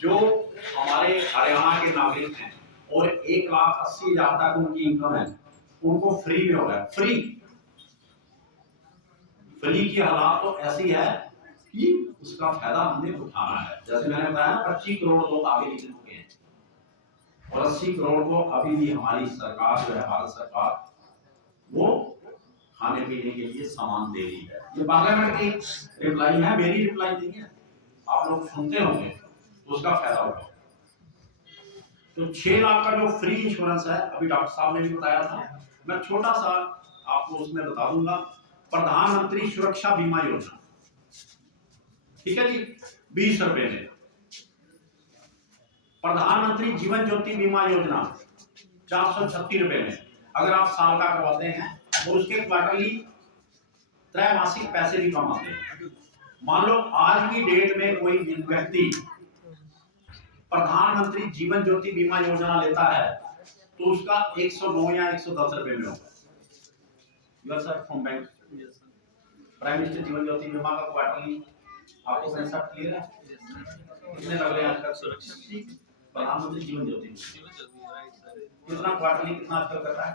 जो हमारे हरियाणा के नागरिक हैं और 1,80,000 तक उनकी इनकम है, उनको फ्री में हो रहा है। फ्री की हालात तो ऐसी है कि उसका फायदा हमने उठाना है। जैसे मैंने बताया 25 करोड़ लोग आगे निकल चुके हैं और 80 करोड़ को अभी भी हमारी सरकार जो है, भारत सरकार, वो खाने पीने के लिए सामान दे रही है। ये पार्लियामेंट की रिप्लाई है, मेरी रिप्लाई नहीं है। आप लोग सुनते होंगे तो उसका फायदा होगा। तो 6 लाख का जो फ्री इंश्योरेंस है, अभी डॉक्टर साहब ने भी बताया था, मैं छोटा सा आपको उसमें बता दूंगा। प्रधानमंत्री सुरक्षा बीमा योजना, ठीक है जी, 20 रुपए में। प्रधानमंत्री जीवन ज्योति बीमा योजना 436 रुपए में, अगर आप साल का करवाते हैं और उसके क्वार्टरली त्रैमासिक पैसे भी कम आते हैं। मान लो आज की डेट में कोई व्यक्ति प्रधानमंत्री जीवन ज्योति बीमा योजना लेता है तो उसका 109 या 110 रुपए में होगा। You sir from bank prime minister Jeevan Jyoti बीमा का क्वार्टरली आपको कंसेप्ट क्लियर है? कितने लग रहे हैं आज तक सुरक्षित? प्रधानमंत्री जीवन ज्योति कितना क्वार्टरली कितना आजकल कर रहा है?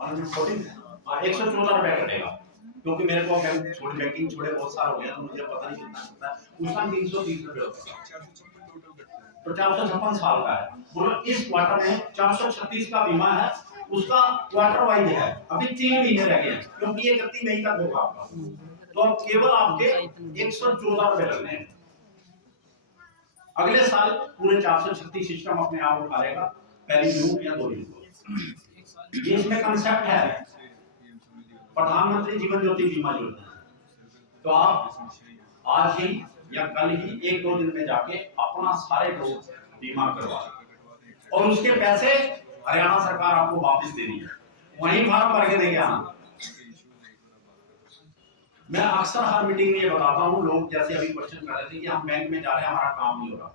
114 114 रुपए कटेगा, क्योंकि मेरे को छोटी बैंकिंग छोड़े बहुत साल हो गया तो मुझे पता नहीं कितना होता है। उसका 330 रुपए होता है, तो 456 साल का है। बोलो इस क्वार्टर में 436 का बीमा है, उसका क्वार्टर वाइज है। अभी 3 महीने रह गए हैं, क्योंकि ये 31 मई तक होगा आपका, तो अब केवल आपके 114 रुपए लगने हैं। अगले साल पूरे 436 सिस्टम अपने आप उठा लेगा, पहली जून या 2 जून को। ये इसमें कंसेप्ट है प्रधानमंत्री जीवन ज्योति बीमा योजना। तो आप आज ही या कल ही 1-2 दिन में जाके अपना सारे लोग बीमा करवा, और उसके पैसे हरियाणा सरकार आपको वापस दे रही है, वहीं फार्म भर के देके आना। मैं अक्सर हर मीटिंग में ये बताता हूँ, लोग जैसे अभी क्वेश्चन कर रहे थे कि हम बैंक में जा रहे हैं, हमारा काम नहीं हो रहा,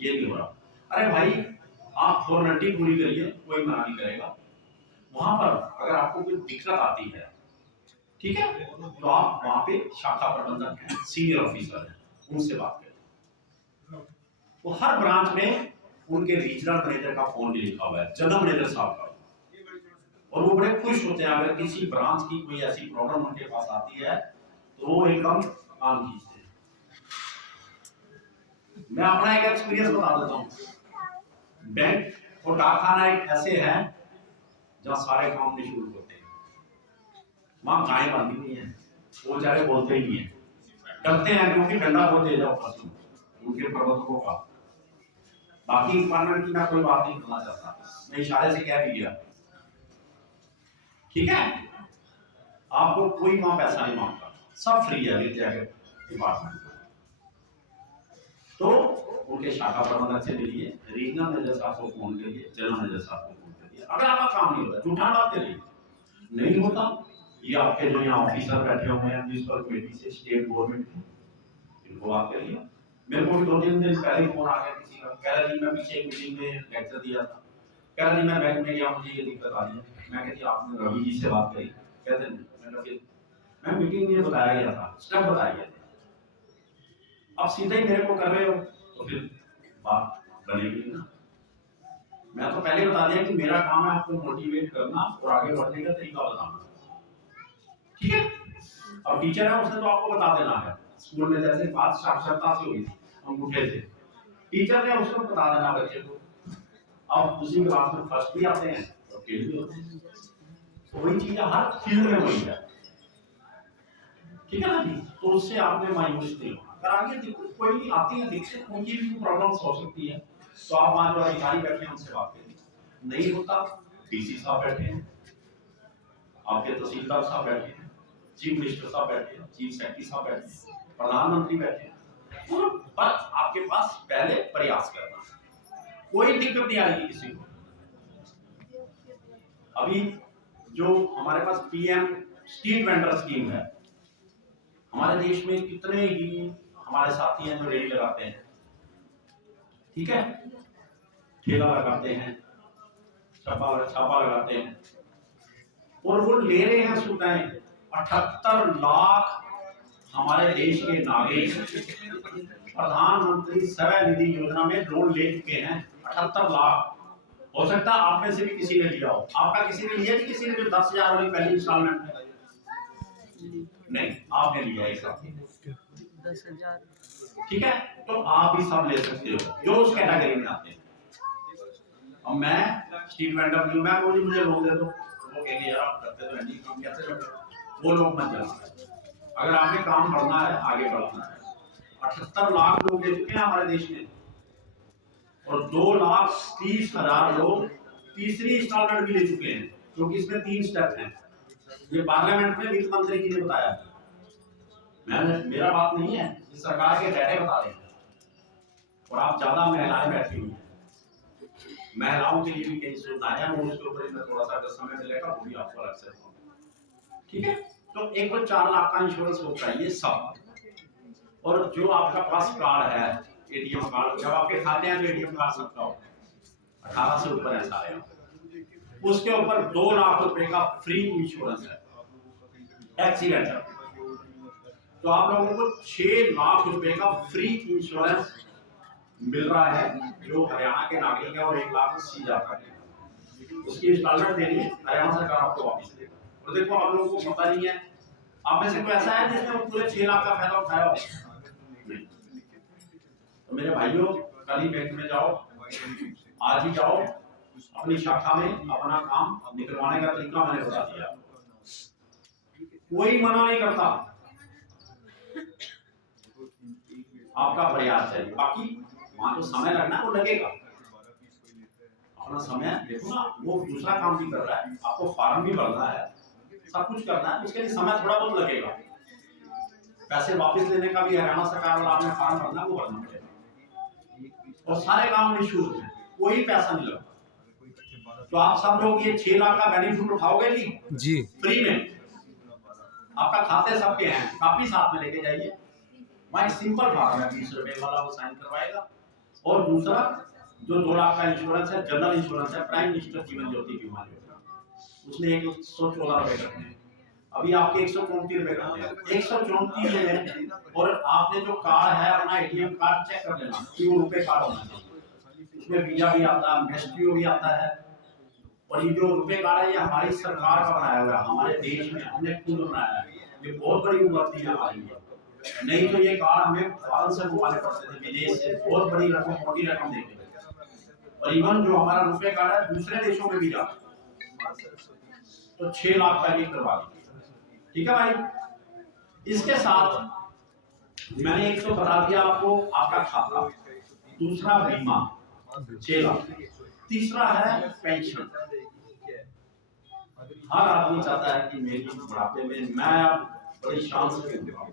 ये नहीं हो रहा। अरे भाई, आप फॉर्मेलिटी पूरी करिए, कोई मना नहीं करेगा। वहां पर अगर आपको कोई दिक्कत आती है, ठीक है, तो आप वहां पे शाखा प्रबंधक हैं, सीनियर ऑफिसर हैं, उनसे बात करें। तो हर ब्रांच में उनके रीजनल मैनेजर का फोन भी लिखा हुआ है, जनरल मैनेजर साहब का, और वो बड़े खुश होते हैं अगर किसी ब्रांच की कोई ऐसी प्रॉब्लम उनके पास आती है तो वो एकदम काम खींचते हैं। मैं अपना एक एक्सपीरियंस बता देता हूँ। बैंक और डाकखाना एक ऐसे है जहाँ सारे काम निःशुल्क होते हैं। वहां गायें बांधी हुई है, वो बेचारे बोलते ही नहीं है, डरते हैं, क्योंकि डंडा बहुत तेज है उनके प्रबंधकों का। बाकी डिपार्टमेंट की मैं कोई बात नहीं करना चाहता, मैं इशारे से कह दिया, ठीक है। आपको कोई वहां पैसा नहीं मांगता, सब फ्री है विद्या के डिपार्टमेंट। तो उनके शाखा प्रबंधक से मिलिए, रीजनल मैनेजर साहब को फोन करिए, जनरल मैनेजर साहब को फोन करिए। अगर आपका काम नहीं होता, झूठा बात करिए, नहीं होता, ये आपके जो यहाँ ऑफिसर बैठे हुए हैं म्युनिसिपल कमेटी से, स्टेट गवर्नमेंट के, इनको बात करिए। मेरे को भी 2-3 दिन पहले फोन आ गया किसी का, कह रहा जी मैं पीछे एक मीटिंग में लेक्चर दिया था, कह रहा जी मैं बैंक में गया, मुझे ये दिक्कत आ रही है। मैं कहती आपने रवि जी से बात करी? कहते नहीं, मैं मीटिंग में बताया गया था, स्टेप बताया गया था, अब सीधे ही मेरे को कर रहे हो, तो फिर बात बनेगी ना। मैं तो पहले बता दिया कि मेरा काम है आपको मोटिवेट करना और आगे बढ़ने का तरीका बताना, ठीक है। अब टीचर है, उसने तो आपको बता देना है। स्कूल में जैसे बात साक्षरता से हुई थी, अंगूठे से, टीचर ने उसको बता देना बच्चे को। अब उसी क्लास में फर्स्ट भी आते हैं और फेल भी होते हैं, तो वही चीज हर फील्ड में वही है, ठीक है ना जी। तो उससे आपने मायूस नहीं होना। अगर आगे दिक्कत कोई आती है, दिक्कत उनकी भी प्रॉब्लम्स हो सकती है, तो आप वहां जो अधिकारी बैठे हैं उनसे बात करिए। नहीं होता, डीसी साहब बैठे हैं, आपके तहसीलदार साहब बैठे हैं, चीफ मिनिस्टर साहब बैठे हैं, चीफ सेक्रेटरी साहब बैठे हैं, प्रधानमंत्री बैठे हैं। पर आपके पास पहले प्रयास करना, कोई दिक्कत नहीं आएगी किसी को। अभी जो हमारे पास पीएम स्ट्रीट वेंडर स्कीम है, हमारे देश में कितने ही हमारे साथी हैं जो रेडी लगाते हैं, ठीक है, ठेला लगाते हैं, छापा लगाते हैं, और वो ले रहे हैं सुविधाएं। 78 लाख हमारे देश के नागरिक प्रधानमंत्री सवय निधि योजना में लोन ले चुके हैं 78 लाख। हो सकता है आप में से भी किसी ने लिया हो। आपका किसी ने लिया? किसी ने जो 10,000 वाली पहली इंस्टॉलमेंट है? नहीं, आपने लिया एक साथ 10,000। ठीक है, तो आप भी सब ले सकते हो जो उस कैटेगरी में आते हैं। और मैं स्ट्रीट वेंडर नहीं, मैं बोली मुझे लोन दे दो, वो कहेंगे यार आप करते तो नहीं काम, कैसे करते? वो लोग मत जाना। अगर आपने काम बढ़ना है, आगे बढ़ना है। 78 लाख लोग ले चुके हैं हमारे देश में, और 2,30,000 लोग तीसरी इंस्टॉलमेंट भी ले चुके हैं, क्योंकि इसमें 3 स्टेप हैं। ये पार्लियामेंट में वित्त मंत्री जी ने बताया, मेरा बात नहीं है, ये सरकार के डाटे बता रहे हैं। और आप ज्यादा महिलाएं बैठी हुई हैं, महिलाओं के लिए भी कई सुविधाएं हैं, वो उसके ऊपर थोड़ा सा अगर समय मिलेगा वो भी आपको अलग से बताऊंगा। ठीक है, तो एक तो 4 लाख का इंश्योरेंस होता है ये सब। और जो आपका पास कार्ड है, एटीएम कार्ड, जब आपके खाते हैं तो एटीएम कार्ड सबका होता है, 18 से ऊपर है सारे, उसके ऊपर 2 लाख रुपए का फ्री इंश्योरेंस है एक्सीडेंटल। तो आप लोगों को 6 लाख रुपए का फ्री इंश्योरेंस मिल रहा है, जो हरियाणा के नागरिक है, और 1,80,000 का उसकी इंस्टॉलमेंट देनी है, हरियाणा सरकार आपको वापस देगा। और देखो आप लोगों को पता नहीं है, आप में से कोई ऐसा है जिसने पूरे 6 लाख का फायदा उठाया हो? तो मेरे भाइयों, कल ही बैंक में जाओ, आज ही जाओ, अपनी शाखा में अपना काम निकलवाने का तरीका मैंने बता दिया, कोई मना नहीं करता, आपका प्रयास है। बाकी वहां तो समय लगना है, वो लगेगा, अपना समय देखो ना, वो दूसरा काम भी कर रहा है, आपको फॉर्म भी भरना है, सब कुछ करना है, उसके लिए समय थोड़ा बहुत लगेगा। पैसे वापस लेने का भी हरियाणा सरकार वाला आपने फॉर्म भरना है, वो भरना पड़ेगा, और सारे काम निःशुल्क हैं, कोई पैसा नहीं लगता। तो आप सब लोग ये 6 लाख का बेनिफिट उठाओगे जी फ्री में। आपका खाते सबके हैं, काफी साथ में लेके जाइए, वहाँ एक सिंपल फॉर्म है, 20 रुपए वाला, वो साइन करवाएगा। और दूसरा जो 2 लाख का इंश्योरेंस है, जनरल इंश्योरेंस है, प्राइम मिनिस्टर जीवन ज्योति बीमा योजना, उसमें 114 रुपए करते हैं, अभी आपके 134 रुपए करते हैं, 134 में। और आपने जो कार्ड है अपना एटीएम कार्ड चेक कर लेना कि वो रुपए कार्ड होना चाहिए, उसमें वीजा भी आता है, मेस्ट्रियो भी आता है। और ये जो रुपए कार्ड है, ये हमारी सरकार का बनाया हुआ है, हमारे देश में हमने खुद बनाया है, ये बहुत बड़ी उपलब्धि है हमारी। नहीं तो ये कार्ड हमें फॉरन से मंगवाने पड़ते थे, विदेश से, बहुत बड़ी रकम, मोटी रकम देते थे। और इवन जो हमारा रुपए कार्ड है दूसरे देशों में भी जाता है, तो 6 लाख का ये करवा दिया। ठीक है भाई, इसके साथ मैंने एक तो बता दिया आपको, आपका खाता, दूसरा बीमा 6 लाख, तीसरा है पेंशन। हर आदमी चाहता है कि मेरी बुढ़ापे में मैं बड़ी शान से रहूं,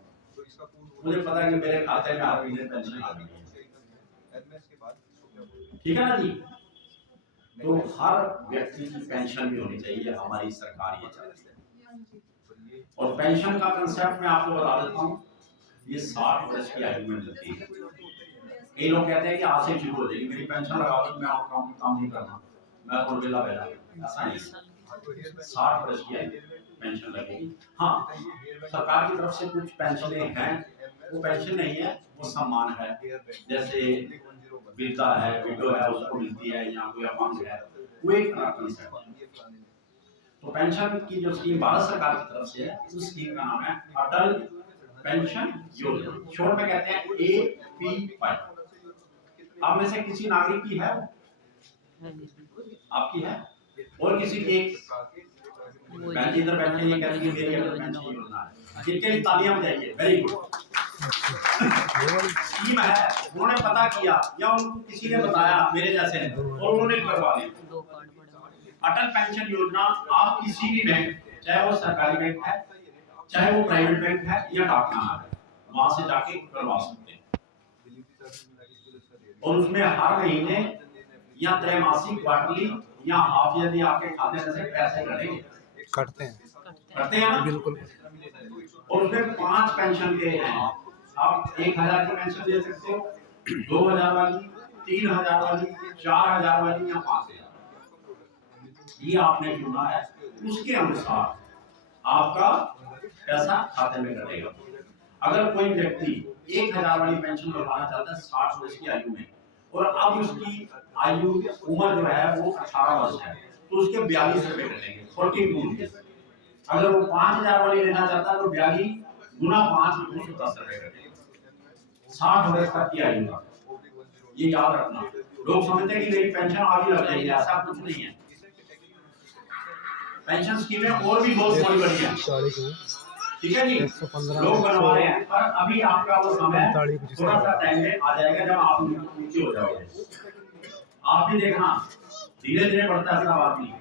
मुझे पता है कि मेरे खाते में हर महीने पेंशन आ रही है, ठीक है ना जी। तो हर व्यक्ति की पेंशन भी होनी चाहिए, हमारी सरकार ये चाहती है। और पेंशन का कंसेप्ट मैं आपको बता देता हूँ, ये 60 वर्ष की आयु में मिलती है। कई लोग कहते हैं कि आज से शुरू हो जाएगी मेरी पेंशन, लगा दो, मैं और काम नहीं करना, मैं तो बेला बेला, ऐसा नहीं, 60 वर्ष की आयु पेंशन लगेगी। हाँ, सरकार की तरफ से कुछ पेंशनें हैं, वो पेंशन नहीं है, वो सम्मान है, जैसे वृद्धा है, विडो है, उसको मिलती है, या कोई अपंग है, वो एक कंसेप्ट है। तो पेंशन की जो स्कीम भारत सरकार की तरफ से है, उस स्कीम का नाम है अटल पेंशन योजना, शॉर्ट में कहते हैं APY। आप में से किसी नागरिक की है? आपकी है? और किसी की? एक इधर बैठे ये कहती है मेरी अटल पेंशन योजना है, जिनके लिए तालियां बजाइए, वेरी गुड। स्कीम है, उन्होंने पता किया या उनको किसी ने बताया मेरे जैसे, और उन्होंने करवा लिया। अटल पेंशन योजना आप किसी भी बैंक, चाहे वो सरकारी बैंक है, चाहे वो प्राइवेट बैंक है, या डाकखाना है, वहां से जाके करवा सकते हैं। और उसमें हर महीने या त्रैमासिक, क्वार्टरली या हाफ ईयरली आपके खाते से पैसे कटते हैं ना, बिल्कुल। और उसमें 5 पेंशन के हैं, आप 1,000 की पेंशन दे सकते हो, 2,000 वाली, 3,000 वाली, 4,000 वाली, या 5,000। ये आपने चुना है, उसके अनुसार आपका पैसा खाते में कटेगा। अगर कोई व्यक्ति 1000 वाली पेंशन लगवाना चाहता है 60 वर्ष की आयु में, और अब उसकी आयु उम्र जो है वो 18 वर्ष है, तो उसके 42 रुपए कटेंगे 42। अगर वो 5000 वाली लेना चाहता है तो 42 गुना 5 210 रुपए कटेंगे 60 वर्ष तक की आयु का। ये याद रखना। लोग समझते हैं कि मेरी पेंशन आगे लग जाएगी, ऐसा कुछ नहीं है। पेंशन स्कीमें और भी बहुत बड़ी बड़ी है, ठीक है जी, लोग बनवा रहे हैं, पर अभी आपका वो समय थोड़ा सा टाइम में आ जाएगा जब आप नीचे हो जाओगे। आप भी देखना धीरे धीरे बढ़ता है सब आदमी,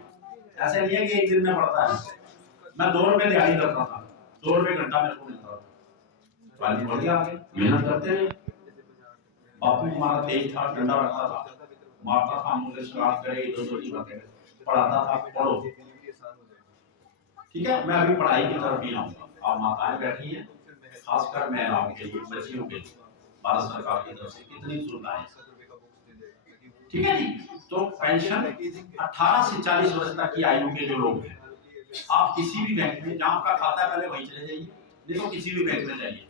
ऐसे नहीं है कि एक दिन में बढ़ता है। मैं 2 रुपए दिहाड़ी करता था, 2 रुपए घंटा मेरे को मिलता था, आदमी बढ़ गया, आगे मेहनत करते रहे। बापू हमारा तेज था, डंडा रखता था, मारता था, मुझे शराब करे, दो की बातें पढ़ाता था, पढ़ो, ठीक है। मैं अभी पढ़ाई की तरफ भी आऊंगा। आप माताएं बैठी हैं, खासकर महिलाओं के लिए, बच्चियों के लिए भारत सरकार की तरफ से कितनी सुविधाएं, ठीक है जी। तो पेंशन 18 से 40 वर्ष तक की आयु के जो लोग हैं, आप किसी भी बैंक में जहां आपका खाता है पहले वहीं चले जाइए, नहीं तो किसी भी बैंक में जाइए।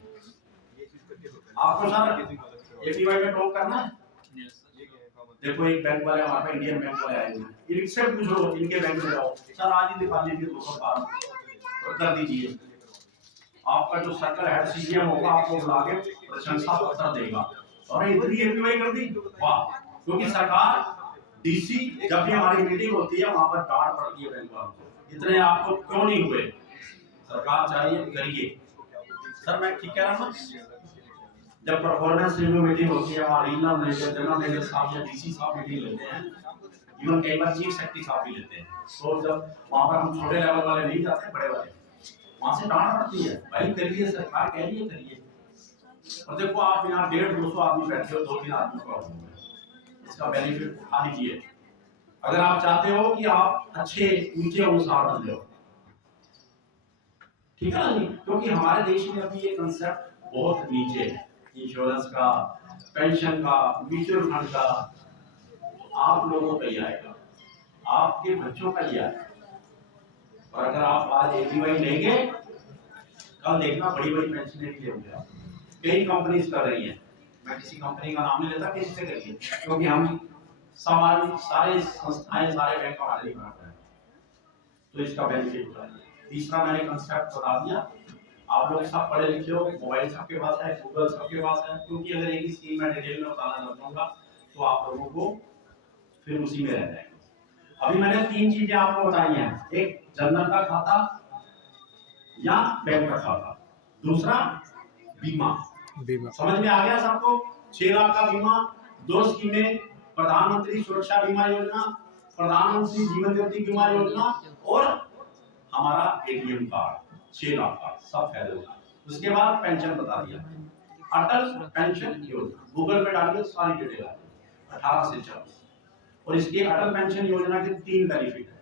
आपको सर एपीवाई में टॉप करना है, देखो एक बैंक वाले हमारे पास इंडियन बैंक वाले आए हुए हैं, इनसे पूछो, इनके बैंक में जाओ, सर आज ही दिखा लीजिए 200 फॉर्म और कर दीजिए। आपका जो सर्कल हेड सीजीएम होगा आपको बुला के प्रशंसा पत्र देगा, और इतनी एपीवाई कर दी, वाह। क्योंकि सरकार डीसी जब भी हमारी मीटिंग होती है वहां पर डांट पड़ती है बैंक वालों को, इतने आपको क्यों नहीं हुए, सरकार चाहिए करिए। सर मैं ठीक कह रहा हूँ, जब परफॉर्मेंस रिव्यू मीटिंग होती है वहाँ रीजनल मैनेजर, जनरल मैनेजर साहब या डीसी साहब मीटिंग लेते हैं, इवन कई बार चीफ सेक्रेटरी साहब भी लेते हैं, तो जब वहाँ पर हम छोटे लेवल वाले नहीं जाते, बड़े वाले, वहाँ से डांट पड़ती है, भाई करिए, सरकार कह रही है करिए। और देखो आप यहाँ 150-200 आदमी बैठे हो, 2-3 आदमी प्रॉब्लम है, इसका बेनिफिट उठा लीजिए अगर आप चाहते हो कि आप अच्छे ऊंचे अनुसार बन जाओ, ठीक है ना जी। क्योंकि हमारे देश में अभी ये कंसेप्ट बहुत नीचे है, इंश्योरेंस का, पेंशन का, म्यूचुअल फंड का, आप लोगों का ही आएगा, आपके बच्चों का ही आएगा। और अगर आप आज एपीवाई लेंगे, कल देखना बड़ी बड़ी पेंशन भी लेंगे आप। कई कंपनीज कर रही हैं, मैं किसी कंपनी का नाम नहीं लेता, किसी से करिए, क्योंकि हम सारे संस्थाएं, सारे बैंक हमारे लिए बना है, तो इसका बेनिफिट उठाइए। तीसरा मैंने कंसेप्ट बता दिया, आप लोग सब पढ़े लिखे हो, मोबाइल सबके पास है, गूगल सबके पास है, क्योंकि अगर एक ही स्कीम में डिटेल में बताना चाहूंगा तो आप लोगों को फिर उसी में रह जाएंगे। अभी मैंने 3 चीजें आपको बताई हैं, एक जनधन का खाता या बैंक का खाता, दूसरा बीमा। समझ में आ गया सबको? 6 लाख का बीमा, 2 स्कीमें, प्रधानमंत्री सुरक्षा बीमा योजना, प्रधानमंत्री जीवन ज्योति बीमा योजना, और हमारा एटीएम कार्ड 6 लाख का, सब फायदे होगा। उसके बाद पेंशन बता दिया, अटल पेंशन योजना, गूगल पे डालिए सारी डिटेल आती है, 18 से 40। और इसके अटल पेंशन योजना के 3 बेनिफिट है।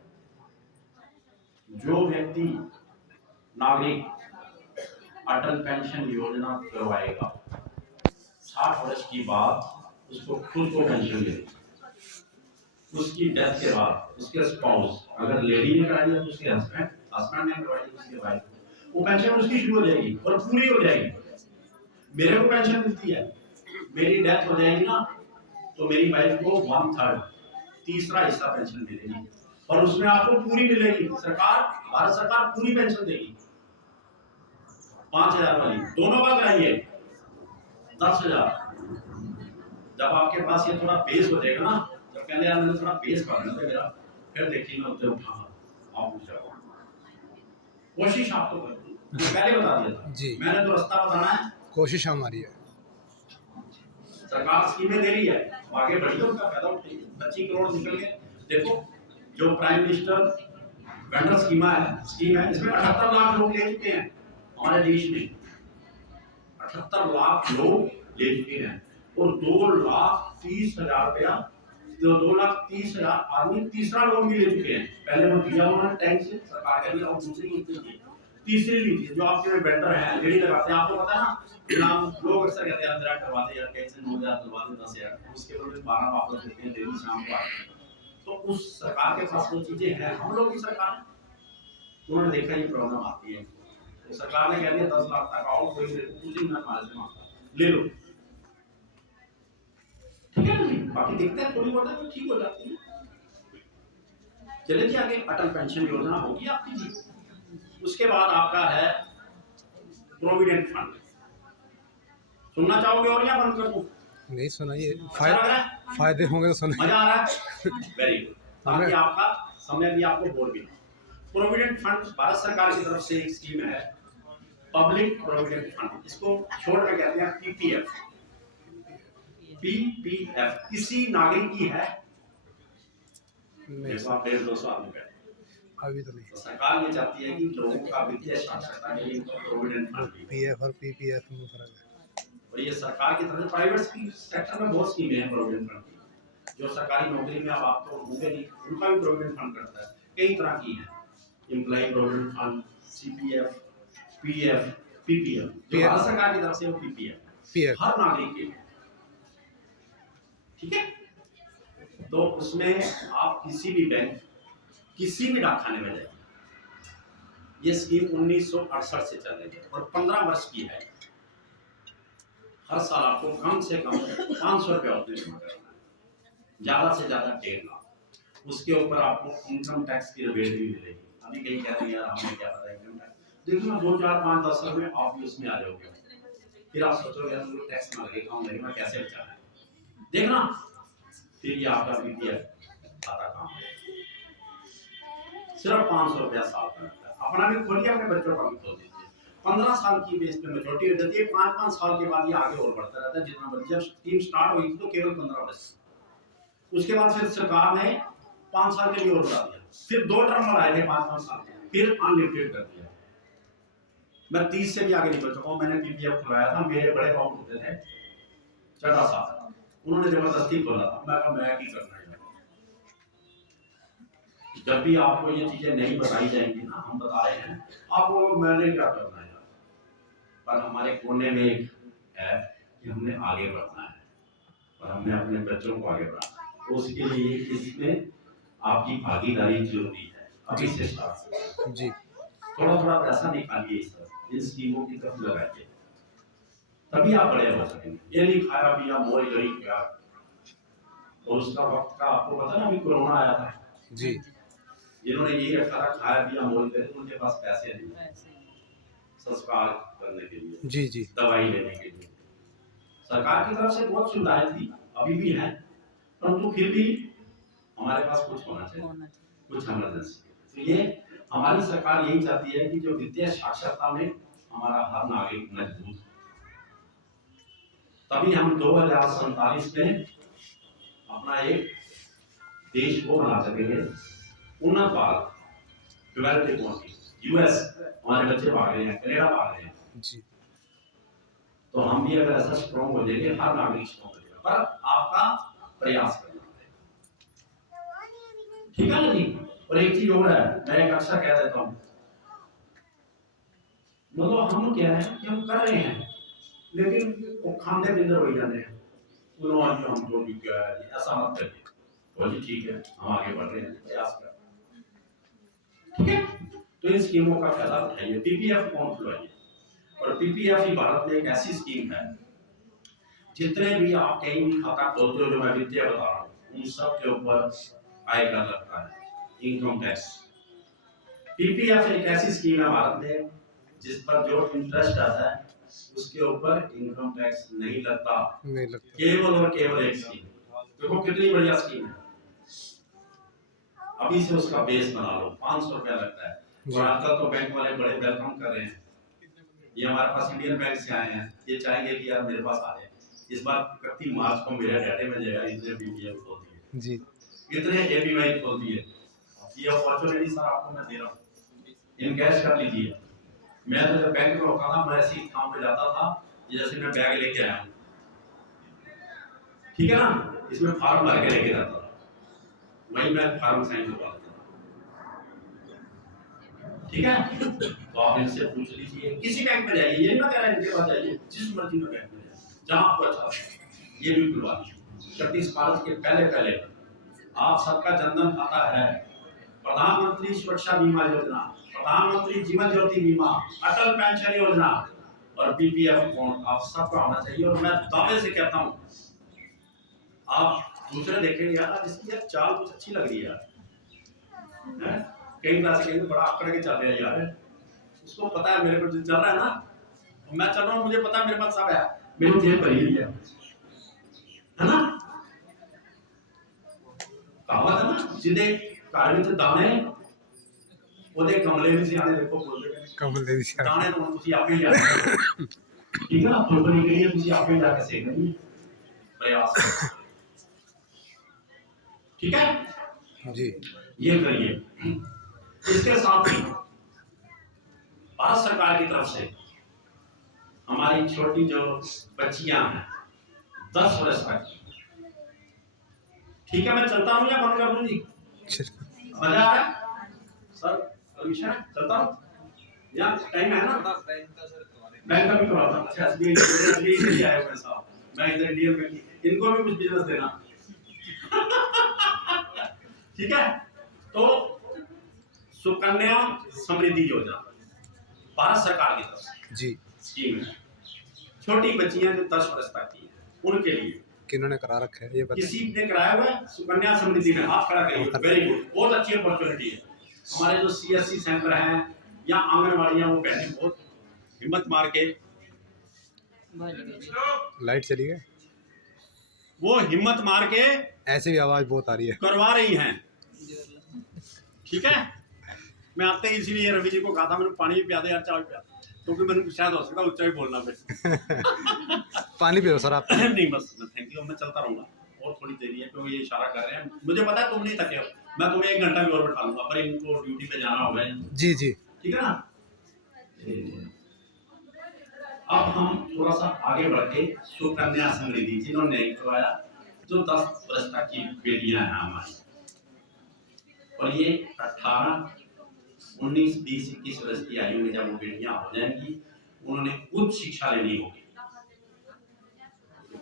जो व्यक्ति नागरिक अटल पेंशन योजना करवाएगा, 60 वर्ष की बाद उसको खुद को पेंशन मिलेगी, उसकी डेथ के बाद उसके स्पाउस, अगर लेडी ने कराई है तो उसके हस्बैंड ने करवाई है, उसके वाइफ, वो पेंशन उसकी शुरू हो जाएगी और पूरी हो जाएगी। मेरे को पेंशन मिलती है, मेरी डेथ हो जाएगी ना तो मेरी वाइफ को 1/3 तीसरा हिस्सा पेंशन मिलेगी, और उसमें आपको पूरी मिलेगी। सरकार, भारत सरकार पूरी पेंशन देगी, 5000 वाली, दोनों का कराइए 10,000। जब आपके पास ये थोड़ा बेस हो जाएगा ना, जब कहने यार मैंने थोड़ा बेस करना था मेरा, फिर देखिए मैं उधर उठाऊंगा, आप पूछ रहे हो, कोशिश आपको करूँ, पहले बता दिया था जी, मैंने तो रास्ता बताना है, कोशिश हमारी है। सरकार स्कीमें दे रही है, आगे बढ़िए, उसका फायदा उठाइए। 25 करोड़ निकल गए। देखो जो प्राइम मिनिस्टर वेंडर स्कीम है, इसमें 78 लाख लोग ले चुके हैं हमारे देश में, 78 लाख लोग ले चुके हैं, और 2,30,000 रुपया, 2,30,000 आदमी तीसरा लोन भी ले चुके हैं। पहले वो दिया उन्होंने टैक्स से, सरकार के लिए, और दूसरी तीसरी ली थी। जो आपके वेंडर हैं, लेडी लगाते हैं, आपको पता है ना, नाम लोग अक्सर कहते हैं अंदर करवाते यार, कैसे 9,000 दिलवा दे, 10,000, उसके बदले 12 वापस देते हैं, डेली शाम को आते हैं। तो उस सरकार के पास वो चीजें हैं, हम लोग की सरकार है, उन्होंने देखा ये प्रॉब्लम आती है, तो सरकार ने कह दिया 10 लाख तक आओ, कोई दूसरी ना हमारे से मांगता, ले लो, ठीक है ना जी। बाकी दिक्कत थोड़ी बहुत है तो ठीक हो जाती है। चले जी आगे, अटल पेंशन योजना होगी आपकी जी। उसके बाद आपका है प्रोविडेंट फंड। सुनना चाहोगे और या बंद कर दूं? नहीं सुनाइए, अच्छा लग रहा है? फायदे होंगे तो सुनाइए। मजा आ रहा है? वेरी गुड, ताकि आपका समय भी आपको बोर भी ना। प्रोविडेंट फंड भारत सरकार की तरफ से एक स्कीम है, पब्लिक प्रोविडेंट फंड। इसको छोड़ कर कहते हैं पीपीएफ। पीपीएफ किसी नागरिक की है नहीं, 150-200 आदमी बैठे। अभी तो नहीं। तो सरकार ये चाहती है कि लोगों का वित्तीय साक्षरता के लिए प्रोविडेंट फंड भी। पीएफ और पीपीएफ में फर्क है। और ये सरकार की तरफ से, प्राइवेट सेक्टर में बहुत स्कीमें हैं प्रोविडेंट फंड की। जो सरकारी नौकरी में अब आप तो होंगे नहीं, उनका भी प्रोविडेंट फंड करता है। कई तरह की है, employ provident fund, CPF, PF, PPF. जो भारत सरकार की तरफ से वो पीपीएफ हर नागरिक के लिए, ठीक है। तो उसमें आप किसी भी बैंक, किसी भी डाकखाने में जाइए, ये स्कीम 1968 से चल रही है और 15 वर्ष की है। हर साल आपको कम से कम 500 रुपया उसमें जमा करना है, ज्यादा से ज्यादा 1.5 लाख। उसके ऊपर आपको इनकम टैक्स की रिबेट भी मिलेगी। अभी कहीं कह रहे हैं यार हमें क्या पता इनकम टैक्स, देखिए 2, 4, 5, 10 साल में आप भी उसमें आ जाओगे। फिर आप सोचोगे यार मुझे टैक्स ना लगेगा, मैं कैसे बचाना है, देखना। फिर ये आपका पीपीएफ खाता काम है, सिर्फ 500 रुपया साल का लगता है। अपना भी खोलिए, अपने बच्चों का भी खोल दीजिए। 15 साल की बेस पे मेच्योरिटी हो जाती है। 5-5 साल के बाद ये आगे और बढ़ता रहता है जितना बढ़। जब स्कीम स्टार्ट हुई थी तो केवल 15 वर्ष, उसके बाद फिर सरकार ने 5 साल के लिए और बढ़ा दिया। फिर 2 टर्म बढ़ाए थे 5-5 साल के, फिर अनलिमिटेड कर दिया। मैं 30 से भी आगे नहीं बढ़ चुका हूँ। मैंने पीपीएफ खुलाया था, मेरे बड़े अकाउंट होते थे 14 साल, उन्होंने जबरदस्ती खोला था। मैं कहा मैं की करना है। जब भी आपको ये चीजें नहीं बताई जाएंगी ना, हम बता रहे हैं आपको, मैंने क्या करना है, पर हमारे कोने में एक है कि हमने आगे बढ़ना है और हमने अपने बच्चों को आगे बढ़ाना है। तो उसके लिए इसमें आपकी भागीदारी जरूरी है। अभी से स्टार्ट जी, थोड़ा थोड़ा पैसा निकालिए, इन स्कीमों की तरफ लगाइए, तभी आप बड़े हो सकेंगे। ये नहीं खाया पिया मोर गई क्या। और उसका वक्त का आपको पता ना, अभी कोरोना आया था जी, जिन्होंने यही रखा था खाया पिया मोल गए, उनके पास पैसे नहीं संस्कार करने के लिए, जी, जी, दवाई लेने के लिए। सरकार की तरफ से बहुत सुविधाएं थी, अभी भी हैं, परंतु फिर भी हमारे पास कुछ होना चाहिए, कुछ इमरजेंसी। तो ये हमारी सरकार यही चाहती है कि जो वित्तीय साक्षरता में हमारा हर नागरिक मजबूत है, तभी हम 2047 में अपना एक देश को बना सकेंगे उन्नत भारत, डेवलप्ड इकोनॉमी। यूएस हमारे बच्चे भाग रहे हैं, कनाडा भाग रहे हैं जी। तो हम भी अगर ऐसा स्ट्रॉन्ग हो जाएंगे, हर नागरिक स्ट्रॉन्ग हो जाएगा, पर आपका प्रयास करना पड़ेगा, ठीक है ना जी। और एक चीज और है, मैं एक अक्सर कह देता हूँ, मतलब हम क्या है कि हम कर रहे हैं लेकिन वो खाने पीने हो जाते हैं, उन्होंने हम जो भी क्या है ऐसा मत करिए। तो जी ठीक है, हम आगे बढ़ रहे हैं, प्रयास कर रहे हैं, ठीक है। तो इन स्कीमों का फायदा उठाइए, पीपीएफ फॉर्म खुलवाइए। और पीपीएफ ही भारत में एक ऐसी स्कीम है, जितने भी आप कहीं भी खाता खोलते हो, जो मैं वित्तीय बता रहा हूँ, उन सब के ऊपर आयकर लगता है, इनकम टैक्स। पीपीएफ एक ऐसी स्कीम है भारत में जिस पर जो इंटरेस्ट आता है उसके ऊपर इनकम टैक्स नहीं लगता, केवल और केवल एक स्कीम। देखो कितनी बढ़िया स्कीम है। अभी से उसका बेस बना लो, 500 रुपया लगता है। और आजकल तो बैंक वाले बड़े वेलकम कर रहे हैं। ये हमारे पास इंडियन बैंक से आए हैं, ये चाहेंगे कि यार मेरे पास आ जाए। इस बार 31 मार्च को मेरे डाटे में जाएगा, इतने पीपीएफ खोल दिए जी, इतने एपीवाई खोल दिए। ये अपॉर्चुनिटी सर आपको मैं दे रहा हूँ, इन कैश कर लीजिए। मैं तो जब बैंक में होता था, मैं ऐसी काम पे जाता था जैसे मैं बैग लेके आया हूँ, ठीक है ना, इसमें फॉर्म भर के लेके जाता था, वही मैं फॉर्म साइन करवा देता था, ठीक है। तो आप इनसे पूछ लीजिए, किसी बैंक में जाइए, ये ना कह रहा है इनके पास जाइए, जिस मर्जी में बैंक में जाइए, जहाँ आपको अच्छा लगे, ये भी खुलवा लीजिए। 31 मार्च के पहले आप सबका जनधन खाता है, प्रधानमंत्री सुरक्षा बीमा योजना, प्रधानमंत्री जीवन ज्योति बीमा, अटल पेंशन योजना और पीपीएफ अकाउंट आप सबका होना चाहिए। और मैं दावे से कहता हूँ, आप दूसरे देखेंगे यार आज इसकी यार चाल कुछ अच्छी लग रही है यार, हैं? कई बार से कहीं बड़ा आकड़ के चल रहा है यार, उसको पता है मेरे को जो चल रहा है ना, मैं चल रहा हूँ, मुझे पता है मेरे पास सब है, मेरी जेब भरी हुई है ना। कहावत है ना, जिदे घर विच दाने ਉਹਦੇ ਕਮਲੇ ਵੀ ਸਿਆਣੇ, ਦੇਖੋ ਬੋਲਦੇ कमल देवी से ਦਾਣੇ ਤੋਂ ਤੁਸੀਂ ਆਪੇ ਲਿਆ ਕੇ, ठीक है ना, फुलबरी के लिए ਤੁਸੀਂ ਆਪੇ ਲਿਆ ਕੇ सेकनी प्रयास करो। ठीक है जी। ये करिए। इसके साथ ही भारत सरकार की तरफ से हमारी छोटी जो बच्चियां हैं 10 वर्ष तक, ठीक है मैं चलता हूँ या बंद कर दूं जी, मजा आ रहा है सर, परमिशन है चलता हूँ या टाइम है ना, बैंक का भी करवाता हूँ। अच्छा एसबीआई से आया हुआ साहब, मैं इधर इंडियन बैंक, इनको भी कुछ बिजनेस देना ठीक है। तो सुकन्या समृद्धि योजना भारत सरकार की तरफ से जी स्कीम है, छोटी बच्चियां जो 10 वर्ष तक की हैं उनके लिए। किन्होंने करा रखा है ये बताइए। किसी ने कराया हुआ है सुकन्या समृद्धि में, आप करा करिए, वेरी गुड, बहुत अच्छी अपॉर्चुनिटी है। हमारे जो सीएससी सेंटर हैं या आंगनवाड़ियां, वो बहनें बहुत हिम्मत मार के, लाइट चली गई, वो हिम्मत मार के ऐसे भी आवाज बहुत आ रही है। करवा रही हैं, ठीक है। मैं आते ही इसीलिए रवि जी को कहा था मैंने पानी भी पिया दे यार, चाय पिया, क्योंकि मैंने शायद हो सकता ऊंचा ही बोलना फिर पानी पियो सर आप। नहीं बस थैंक यू, मैं चलता रहूंगा और थोड़ी देरी है, क्योंकि ये इशारा कर रहे हैं, मुझे पता है तुम नहीं थके हो, मैं तुम्हें 1 घंटा भी और बैठा लूंगा, पर इनको ड्यूटी पे जाना होगा, जी जी ठीक है ना। अब हम थोड़ा सा आगे बढ़ के सुकन्या समृद्धि जिन्होंने नहीं करवाया, जो 10 वर्ष तक की बेटियां हैं हमारी, और ये 18, 19, 20, 21 वर्ष की आयु में जब वो बेटियां हो जाएंगी, उन्होंने उच्च शिक्षा लेनी होगी,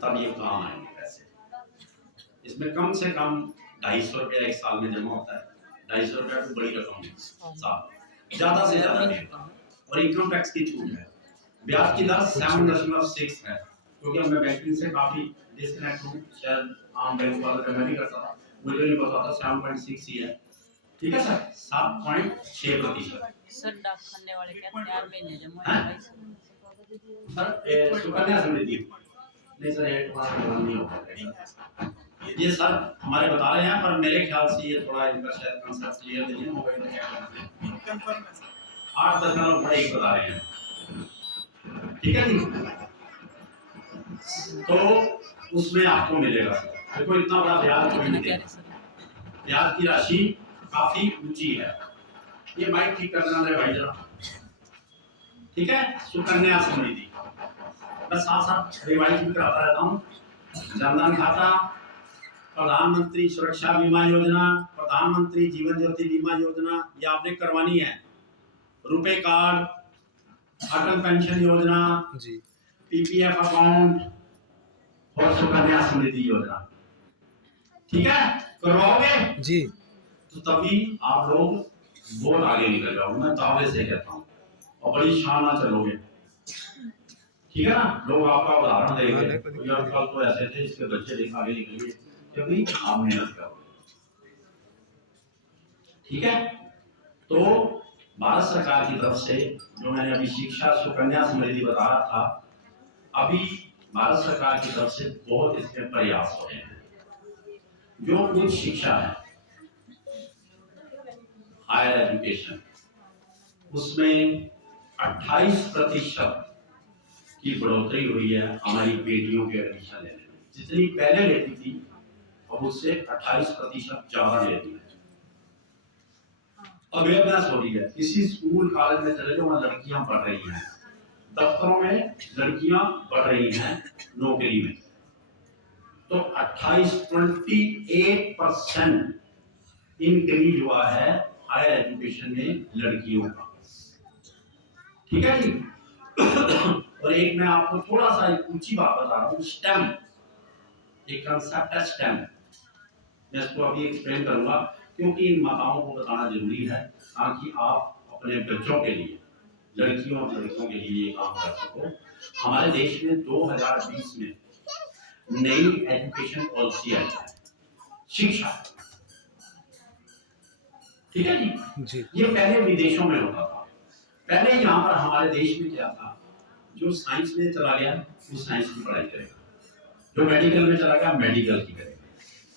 तब ये काम आएंगे पैसे। इसमें कम से कम 250 रुपया 1 साल में जमा होता है, 250 रुपया कोई बड़ी रकम है साल, ज्यादा से ज्यादा नहीं। और इनकम टैक्स की छूट है, ब्याज की दर 7.6 है, क्योंकि मैं बैंकिंग से काफी डिस्कनेक्ट हूँ, शायद आम बैंक वाला जमा नहीं करता था, मुझे नहीं पता था 7.6 ही है, ठीक है सर, 7.6%। सर डाक खाने वाले कहते हैं 4 महीने जमा है भाई सर सुकन्या समृद्धि नहीं सर, ये तुम्हारा नहीं होगा ये सर हमारे बता रहे हैं, पर मेरे ख्याल से ये थोड़ा इनका शायद कांसेप्ट क्लियर नहीं है, मोबाइल में क्या करना है 8.1 बता रहे हैं, ठीक है जी। तो उसमें आपको मिलेगा, देखो इतना बड़ा ब्याज कोई नहीं देगा, ब्याज की राशि काफी ऊंची है। ये माइक ठीक करना है भाई जरा, ठीक है। सुकन्या समृद्धि मैं साथ साथ रिवाइज भी कराता रहता हूँ, जनधन खाता, प्रधानमंत्री सुरक्षा बीमा योजना, प्रधानमंत्री जीवन ज्योति बीमा योजना, ये आपने करवानी है, रुपए कार्ड, अटल पेंशन योजना जी, पीपीएफ अकाउंट और सुकन्या समृद्धि योजना, ठीक है, करवाओगे जी, तो तभी आप लोग बहुत आगे निकल जाओगे, मैं दावे से कहता हूँ, और बड़ी शान से चलोगे, ठीक है ना। लोग आपका उदाहरण देंगे, यार कल तो ऐसे थे, इसके बच्चे देख आगे निकल गए, क्योंकि आप मेहनत करोगे, ठीक है। तो भारत सरकार की तरफ से जो मैंने अभी शिक्षा सुकन्या समृद्धि बता रहा था, अभी भारत सरकार की तरफ से बहुत इसमें प्रयास हो रहे हैं। जो उच्च शिक्षा है, हायर एजुकेशन, उसमें 28% की बढ़ोतरी हुई है हमारी बेटियों के एडमिशन लेने में, जितनी पहले लेती थी अब उससे 28% ज्यादा लेती है। अवेयरनेस हो रही है, किसी स्कूल कॉलेज में चले जाओ, वहाँ लड़कियां पढ़ रही हैं, दफ्तरों में लड़कियां बढ़ रही हैं नौकरी में, तो 28% इंक्रीज हुआ है हायर एजुकेशन में लड़कियों का, ठीक है जी। और एक मैं आपको थोड़ा सा एक ऊंची बात बता रहा हूँ, स्टेम एक कंसेप्ट है, स्टेम मैं इसको अभी एक्सप्लेन करूंगा, क्योंकि इन माताओं को बताना जरूरी है ताकि आप अपने बच्चों के लिए, लड़कियों और लड़कों के लिए ये काम कर सको। हमारे देश में 2020 में नई एजुकेशन पॉलिसी आई है, शिक्षा, ठीक है जी। जी ये पहले विदेशों में होता था। पहले यहाँ पर हमारे देश में क्या था, जो साइंस में चला गया वो साइंस की पढ़ाई करेगा, जो मेडिकल में चला गया मेडिकल की करेगा,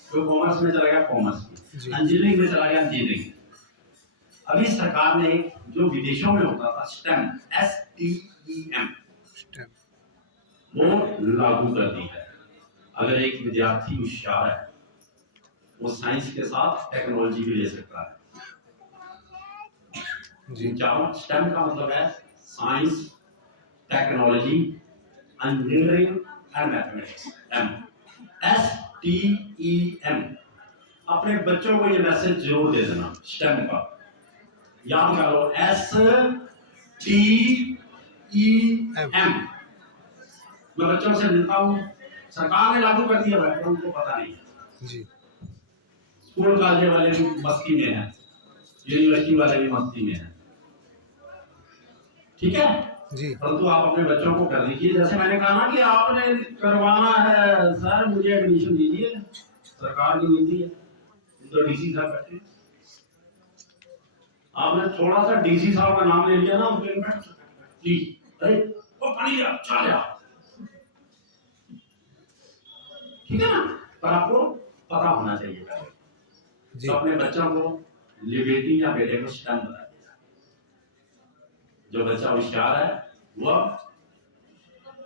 जो कॉमर्स में चला गया कॉमर्स की, जी। इंजीनियरिंग में चला गया इंजीनियरिंग। अभी सरकार ने जो विदेशों में होता था स्टेम, STEM, स्टेम वो लागू कर दी है। अगर एक विद्यार्थी होशियार है वो साइंस के साथ टेक्नोलॉजी भी ले सकता है। जी स्टेम का मतलब है science, technology, engineering and mathematics. STEM। अपने बच्चों को ये मैसेज जरूर दे देना स्टेम का, याद करो STEM। मैं बच्चों से मिलता हूँ, सरकार ने लागू कर दिया है उनको पता नहीं। जी स्कूल कॉलेज वाले भी मस्ती में हैं, यूनिवर्सिटी वाले भी मस्ती में हैं, ठीक है जी। परंतु आप अपने बच्चों को कर दीजिए। जैसे मैंने कहा ना कि आपने करवाना है सर, मुझे एडमिशन दीजिए, सरकार की नीति है, तो DC साहब बैठे, आपने थोड़ा सा DC साहब का नाम ले लिया ना जी, अरे वो पानी लिया, चाह लिया, ठीक है ना। पर आपको पता होना चाहिए पहले। जी तो अपने बच्चों को लिबर्टी या बेटे को स्टेम बता दिया। जो बच्चा होशियार है वह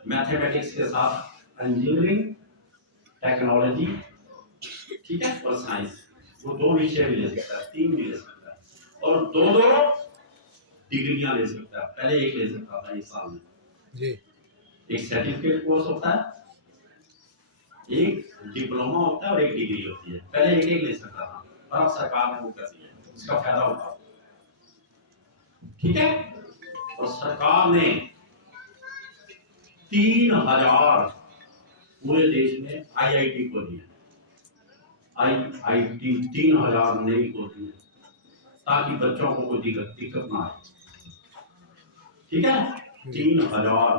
मैथमेटिक्स के साथ इंजीनियरिंग, टेक्नोलॉजी, ठीक है, और साइंस, वो 2 विषय भी ले सकता है, 3 भी ले सकता है, और 2 डिग्रियां ले सकता है। पहले एक ले सकता था 1 साल में जी। एक सर्टिफिकेट कोर्स होता है, एक डिप्लोमा होता है और एक डिग्री होती है। पहले एक ले सकता था, और अब सरकार ने वो कर दिया, इसका फायदा होता, ठीक है। और सरकार ने 3000 पूरे देश में IIT खोली है, IIT 3000 नई खोली है, ताकि बच्चों को कोई दिक्कत ना आए, ठीक है। 3000,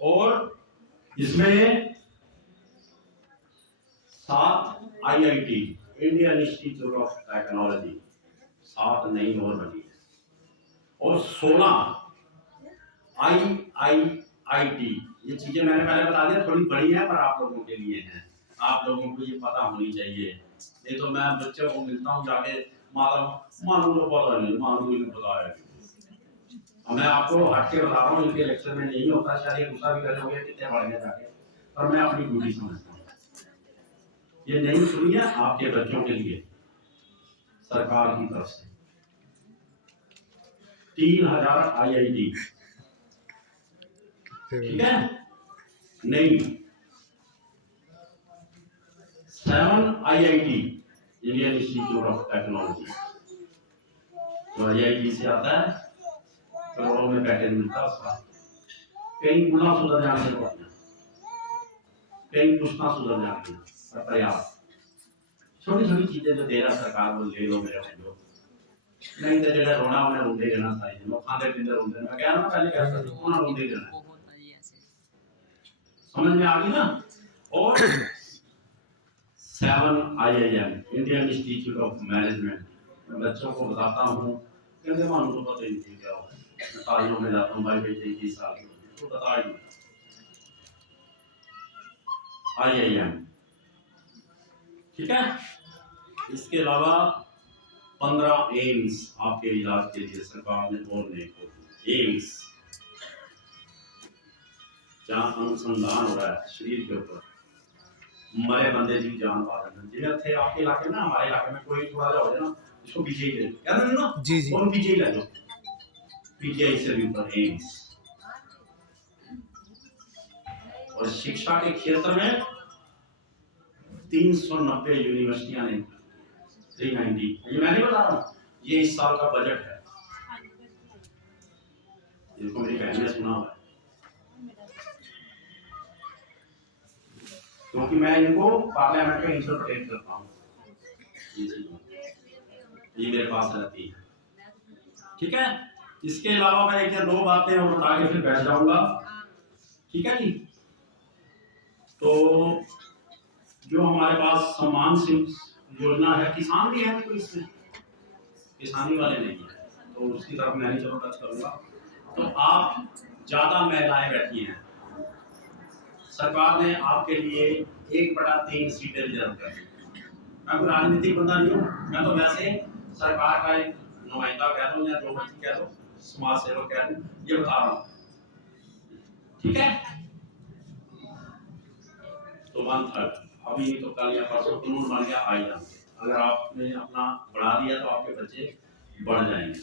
और इसमें 7 IIT, Indian institute of technology, 7 नई और बनी है, और 16 IIIT। ये चीजें मैंने पहले बता दिया, थोड़ी बड़ी है पर आप लोगों के लिए हैं, आप लोगों को ये पता होनी चाहिए। नहीं तो मैं बच्चों को मिलता हूँ जाके, मानू को पता नहीं, मानू को बताया, मैं आपको हट के बता रहा हूँ, इनके लेक्चर में नहीं होता, शायद ये गुस्सा भी करोगे कितने बढ़ गए जाके, पर मैं अपनी ड्यूटी समझता हूँ। ये नहीं सुनिए, आपके बच्चों के लिए सरकार की तरफ से 3000 IIT, ठीक है, नहीं 7 IIT, Indian institute of technology. तो IIT से आता है, करोड़ों में पैकेज मिलता है उसका, कहीं गुना सुधर जाने को, कहीं कुछ ना सुधर जाने, प्रयास, छोटी छोटी चीजें जो दे रहा सरकार वो ले लो मेरे भाइयों, नहीं तो जगह रोना उन्हें रोंदे रहना सारी दिन, खाते पीते रोंदे, मैं कह रहा हूँ पहले कैसा रोना रोंदे रहना, समझ में आ गई ना। और 7 IIM, Indian institute of management, मैं बच्चों को बताता हूँ, कहते मानो तो पता ही नहीं क्या होगा, मैं तालियों में जाता हूँ, भाई भाई 23 साल की, तो बता ही IIM, ठीक है। इसके अलावा 15 एम्स आपके इलाज के लिए सरकार ने बोलने को, एम्स जहाँ अनुसंधान हो रहा है शरीर के ऊपर, मरे बंदे की जान पा रहे हैं, जिन्हें थे आपके इलाके में, हमारे इलाके में कोई थोड़ा सा हो जाए ना, इसको पीजीआई ले लो, क्या ना जी जी, और पीजीआई ले लो, पीजीआई से भी ऊपर एम्स। और शिक्षा के क्षेत्र में 390 यूनिवर्सिटियां ने, 390, ये मैं नहीं बता रहा हूँ, ये इस साल का बजट है, जिनको मेरी बहन ने सुना हुआ है, क्योंकि मैं इनको पार्लियामेंट में इंटरप्रेट करता हूँ, ये मेरे पास रहती है, ठीक है। इसके अलावा मैं एक या 2 बातें और बता के फिर बैठ जाऊंगा। ठीक है जी। तो जो हमारे पास सम्मान सिंह योजना है, किसान भी है कोई इसमें, किसानी वाले नहीं है, तो उसकी तरफ मैं नहीं चलो टच करूंगा। तो आप ज्यादा महिलाएं बैठी हैं, सरकार ने आपके लिए 1/3 सीटें रिजर्व कर दी। मैं कोई राजनीतिक बंदा नहीं हूँ, मैं तो वैसे सरकार का एक नुमाइंदा कह लो या जो मर्जी कह लो, समाज सेवक कह लो, ये बता रहा हूँ, ठीक है। तो 1/3 अभी तो कल या परसों कानून बन गया, आ ही जाएंगे। अगर आपने अपना बढ़ा दिया तो आपके बच्चे बढ़ जाएंगे।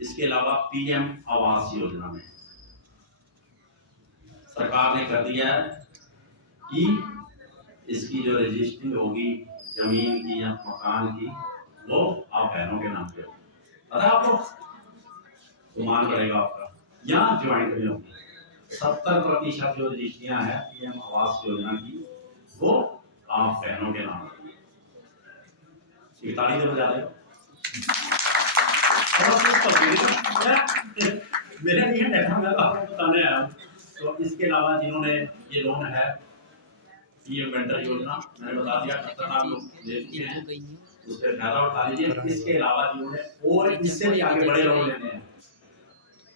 इसके अलावा पीएम आवास योजना में सरकार ने कर दिया है कि इसकी जो रजिस्ट्री होगी जमीन की या मकान की, वो आप बहनों के नाम पे होगी। पता आपको तो मान पड़ेगा आपका, या ज्वाइंट में होगी। 70% जो रजिस्ट्रियां हैं पीएम आवास योजना की, वो आप बहनों के नाम होगी। ताली दे बजा दे। मेरे नहीं है डेटा, मैं तो आपको बताने आया हूँ। तो इसके अलावा जिन्होंने ये लोन है, ये वेंटर योजना मैंने बता दिया, खतरनाक लोग लेते हैं, उससे फायदा उठा लीजिए। इसके अलावा जिन्होंने और इससे भी आगे बड़े लोन लेने हैं,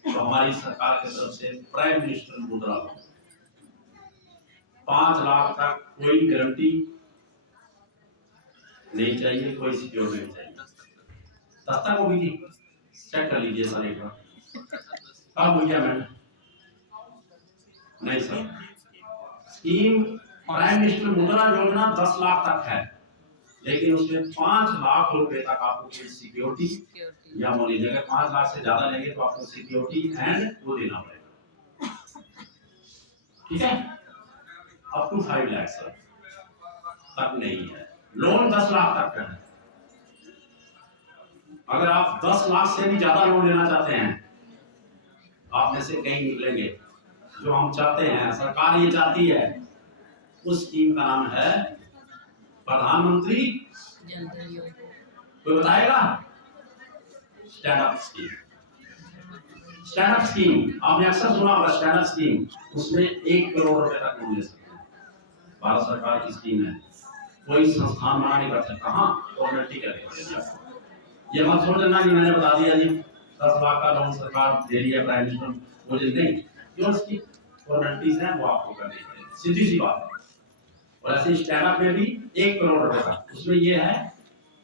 तो हमारी सरकार की तरफ से प्राइम मिनिस्टर मुद्रा लोन 5 लाख तक, कोई गारंटी नहीं चाहिए, कोई सिक्योर नहीं चाहिए। सस्ता को भी चेक कर लीजिए सर एक बार, कब हो गया मैंने नहीं सर। स्कीम प्राइम मिनिस्टर मुद्रा योजना 10 लाख तक है, लेकिन उसमें 5 लाख रुपए तक आपको सिक्योरिटी, या मान लीजिए अगर 5 लाख से ज्यादा लेंगे तो आपको सिक्योरिटी एंड वो देना पड़ेगा, ठीक है। अप टू 5 लाख सर तक नहीं है, लोन 10 लाख तक का है। अगर आप 10 लाख से भी ज्यादा लोन लेना चाहते हैं, आप में से कई निकलेंगे जो हम चाहते हैं, सरकार ये चाहती है, उस स्कीम का नाम है प्रधानमंत्री कोई बताएगा? Stand up scheme. Stand up scheme आपने अक्सर सुना होगा, स्टैंड अप स्कीम, उसमें 1 करोड़ रुपए तक लोन ले सकते हैं। भारत सरकार की स्कीम है, कोई संस्थान मना नहीं कर सकता। हाँ, फॉर्मेलिटी करेगा, ये मत सोच लेना कि मैंने बता दिया जी 10 लाख का लोन सरकार दे रही है प्राइम मिनिस्टर, मुझे नहीं, जो उसकी फॉर्मेलिटीज हैं वो आपको करनी पड़ेगी, सीधी सी बात है। और ऐसे स्टैंड अप में भी 1 करोड़ रुपए का, उसमें ये है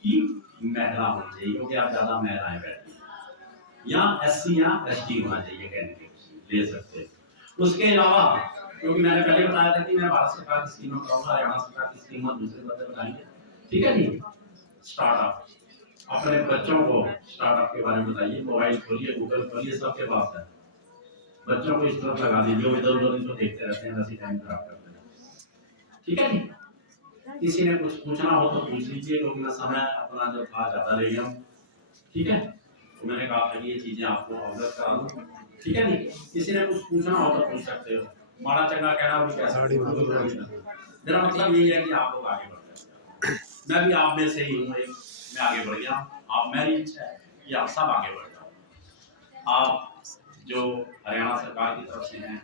कि महिला होनी चाहिए, क्योंकि आप ज्यादा महिलाएं बैठी हैं, या एससी या एसटी होना चाहिए कैंडिडेट ले सकते हैं। उसके अलावा क्योंकि मैंने पहले बताया था कि मैं भारत सरकार की स्कीम बताऊंगा, हरियाणा सरकार की स्कीम दूसरे बातें बताएंगे, ठीक है जी। स्टार्टअप, अपने बच्चों को स्टार्टअप के बारे में बताइए, मोबाइल खोलिए, गूगल खोलिए, सबके पास है। बच्चों को इस तरफ लगा दीजिए, वो इधर उधर इनको देखते रहते हैं, वैसे टाइम खराब करते हैं, ठीक है जी। किसी ने कुछ पूछना हो तो पूछ लीजिए, क्योंकि मैं समय अपना जो था ज्यादा ले गया, ठीक है। तो मैंने कहा था ये चीजें आपको अवगत करा दूं, ठीक है जी। किसी ने कुछ पूछना हो तो पूछ सकते हो, माड़ा चंगा कहना भी कैसा, मेरा मतलब यही है कि आप लोग आगे बढ़ जाए। मैं भी आप में से ही हूँ, एक मैं आगे बढ़ गया, आप, मेरी इच्छा है कि आप सब आगे बढ़ जाओ। आप जो हरियाणा सरकार की तरफ से हैं,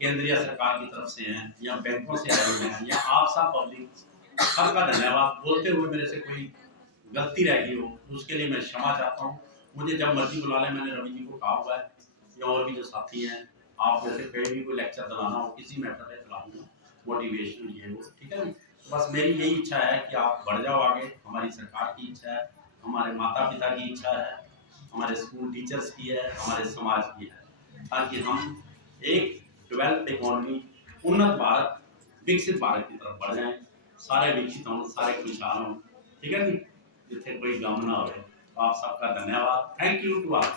केंद्रीय सरकार की तरफ से हैं, या बैंकों से आए हैं, या आप सब पब्लिक, सबका धन्यवाद। बोलते हुए मेरे से कोई गलती रह गई हो उसके लिए मैं क्षमा चाहता हूँ। मुझे जब मर्जी बुला लें, मैंने रवि जी को कहा हुआ है, या और भी जो साथी हैं, आप जैसे कहीं भी कोई लेक्चर दिलाना हो किसी मैटर पे दिलाऊंगा, मोटिवेशन ये हो, ठीक है। बस मेरी यही इच्छा है कि आप बढ़ जाओ आगे, हमारी सरकार की इच्छा है, हमारे माता पिता की इच्छा है, हमारे स्कूल टीचर्स की है, हमारे समाज की है, ताकि हम एक डेवलप्ड इकोनॉमी, उन्नत भारत, विकसित भारत की तरफ बढ़ जाएं, सारे विकसित हों, सारे खुशहाल हों, ठीक है जी। जिथे कोई गम ना हो। आप सबका धन्यवाद, थैंक यू टू ऑल।